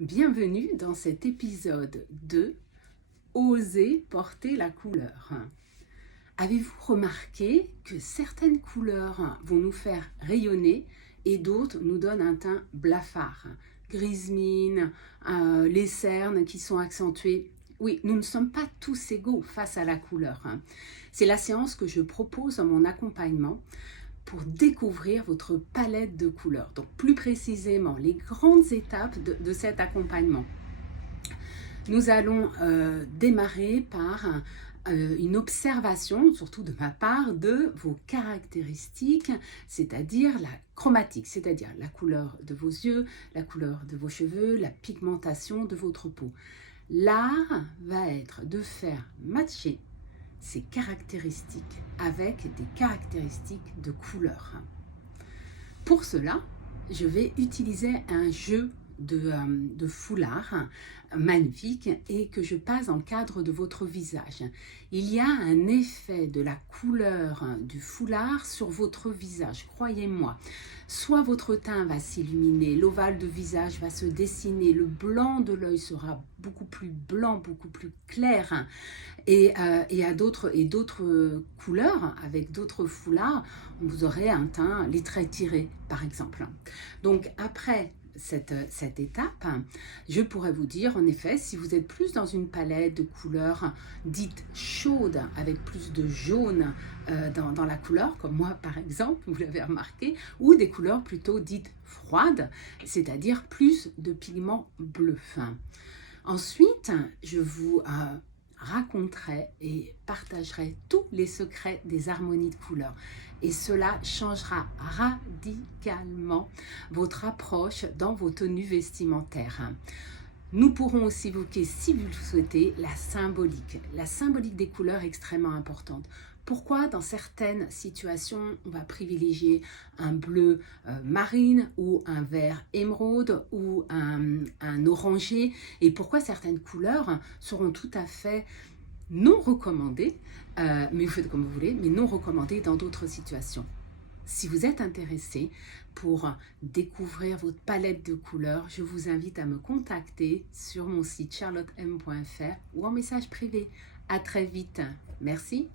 Bienvenue dans cet épisode de Oser porter la couleur. Avez-vous remarqué que certaines couleurs vont nous faire rayonner et d'autres nous donnent un teint blafard? Grise mine, les cernes qui sont accentuées. Oui, nous ne sommes pas tous égaux face à la couleur. C'est la séance que je propose dans mon accompagnement pour découvrir votre palette de couleurs. Donc plus précisément, les grandes étapes de cet accompagnement. Nous allons démarrer par une observation, surtout de ma part, de vos caractéristiques, c'est-à-dire la chromatique, c'est-à-dire la couleur de vos yeux, la couleur de vos cheveux, la pigmentation de votre peau. L'art va être de faire matcher ces caractéristiques avec des caractéristiques de couleur. Pour cela, je vais utiliser un jeu de foulard magnifique et que je passe en cadre de votre visage. Il y a un effet de la couleur du foulard sur votre visage, croyez-moi. Soit votre teint va s'illuminer, l'ovale de visage va se dessiner, le blanc de l'œil sera beaucoup plus blanc, beaucoup plus clair. Et d'autres couleurs, avec d'autres foulards, vous aurez un teint, les traits tirés, par exemple. Donc après cette étape, je pourrais vous dire, en effet, si vous êtes plus dans une palette de couleurs dites chaudes, avec plus de jaune dans la couleur, comme moi par exemple, vous l'avez remarqué, ou des couleurs plutôt dites froides, c'est-à-dire plus de pigments bleus. Ensuite, je vous raconterai et partagerai tous les secrets des harmonies de couleurs. Et cela changera radicalement votre approche dans vos tenues vestimentaires. Nous pourrons aussi évoquer, si vous le souhaitez, la symbolique. La symbolique des couleurs est extrêmement importante. Pourquoi dans certaines situations on va privilégier un bleu marine ou un vert émeraude ou un orangé, et pourquoi certaines couleurs seront tout à fait non recommandées, mais vous faites comme vous voulez, mais non recommandées dans d'autres situations. Si vous êtes intéressé pour découvrir votre palette de couleurs, je vous invite à me contacter sur mon site charlottem.fr ou en message privé. À très vite. Merci.